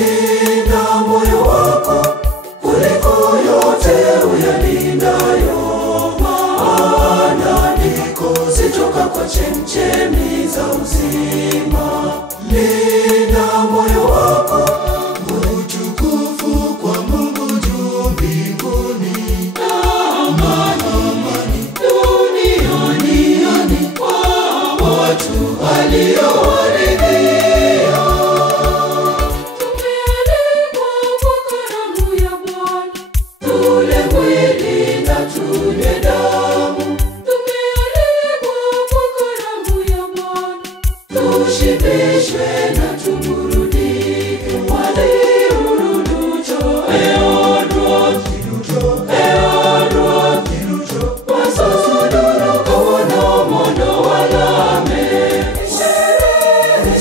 Linda moyo wako kuliko yote uyalindayo, maana ndiko zitoka kwa chemchemi za uzima. Linda moyo wako, utukufu kwa Mungu juu mbinguni, na amani duniani kwa watu aliowaridhia. Tumealikwa kwa karamu ya Bwana, tule mwili na tunywe damu. Tumealikwa kwa karamu ya Bwana, tushibishwe na tuburudike. Waliuruducho eodro wasosuduru kawono mondo walame. Sherehe